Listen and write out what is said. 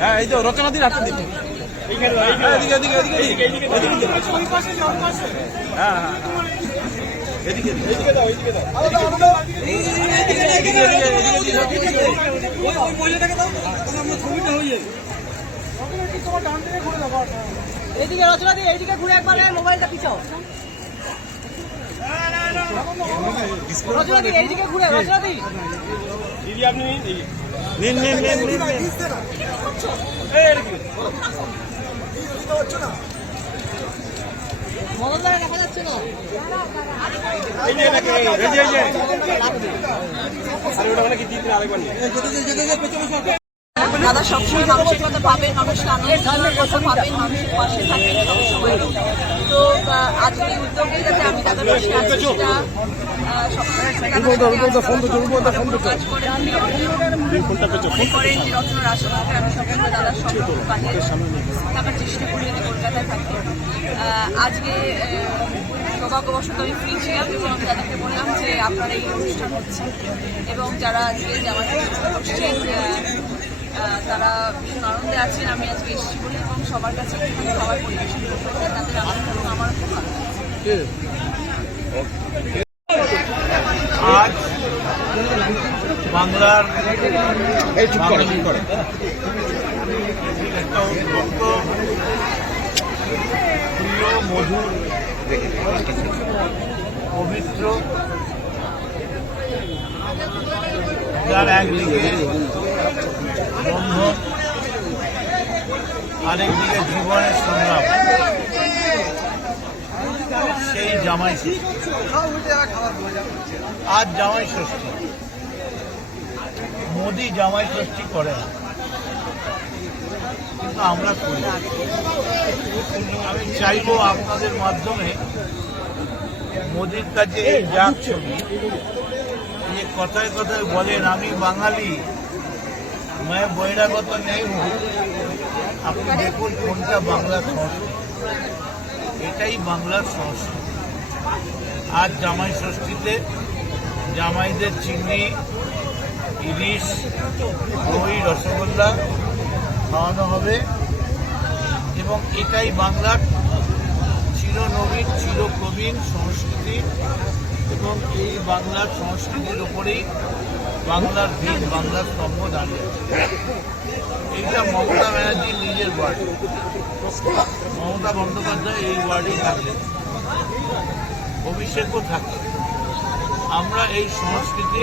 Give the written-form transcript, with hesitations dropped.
হ্যাঁ, এই তো রচনা দিন আপনার দিকে। হ্যাঁ হ্যাঁ, এদিকে এদিকে দাও, এদিকে দাও, এইদিকে রচনা দি, এইদিকে ঘুরে একবার মোবাইলটা পিছাও। রচনা দি, এইদিকে ঘুরে রচনা দি। দিদি আপনি নিন নিন নিন নিন নিন। মোবাইল দ্বারা দেখা যাচ্ছে না। এই যে আরে ওটা মানে কি দিতে আরেকবার নিন। দাদা সবসময় মানুষের কথা পাবেন, মানুষকে আনন্দের কথা পাবেন, মানুষের পাশে থাকবেন সবসময়। তো আজকে উদ্যোগে যাতে আমি দাদার পাশে আছি সেটা করেন যে রচনার আসলে আমি সবসময় দাদার সঙ্গে থাকার চেষ্টা করি যদি কলকাতায় থাকি। আজকে সৌভাগ্যবশত আমি ফ্রি ছিলাম এবং আমি তাদেরকে বললাম যে আপনার এই অনুষ্ঠান হচ্ছে এবং যারা আজকে আমাদের বসছেন তারা ভীষণ আনন্দে আছেন। আমি আজকে এসেছি বলে এবং সবার কাছে খাবার পরিবেশন করতে তাদের আনন্দ এবং আমার খুব ভালো লাগছে। আজ বাংলার একটা অত্যন্ত প্রিয়, মধুর, পবিত্র, যার একদিকে বন্ধন আরেকদিকে জীবনের সংগ্রাম, সেই জামাই ষষ্ঠী। আজ জামাই ষষ্ঠী। মোদি জামাই ষষ্ঠী করে না, কিন্তু আমরা করি। আমি চাইবো আপনাদের মাধ্যমে মোদির কাছে এই যাক ছবি, যে কথায় কথায় বলেন আমি বাঙালি, मैं বহিরাগত নেই হুঁ, আপনি দেখুন কোনটা বাংলার সংস্কৃতি। এটাই বাংলার সংস্কৃতি। আজ জামাই ষষ্ঠীতে জামাইদের চিংড়ি, ইলিশ, দই, রসগোল্লা খাওয়ানো হবে এবং এটাই বাংলার চিরনবীন, চিরপ্রবীণ সংস্কৃতি এবং এই বাংলার সংস্কৃতির ওপরেই বাংলার ভিত, বাংলার স্তম্ভ দাঁড়িয়ে আছে। এইটা মমতা ব্যানার্জির নিজের ওয়ার্ড। মমতা বন্দ্যোপাধ্যায় এই ওয়ার্ডেই থাকলেন, অভিষেকও থাকছে। আমরা এই সংস্কৃতি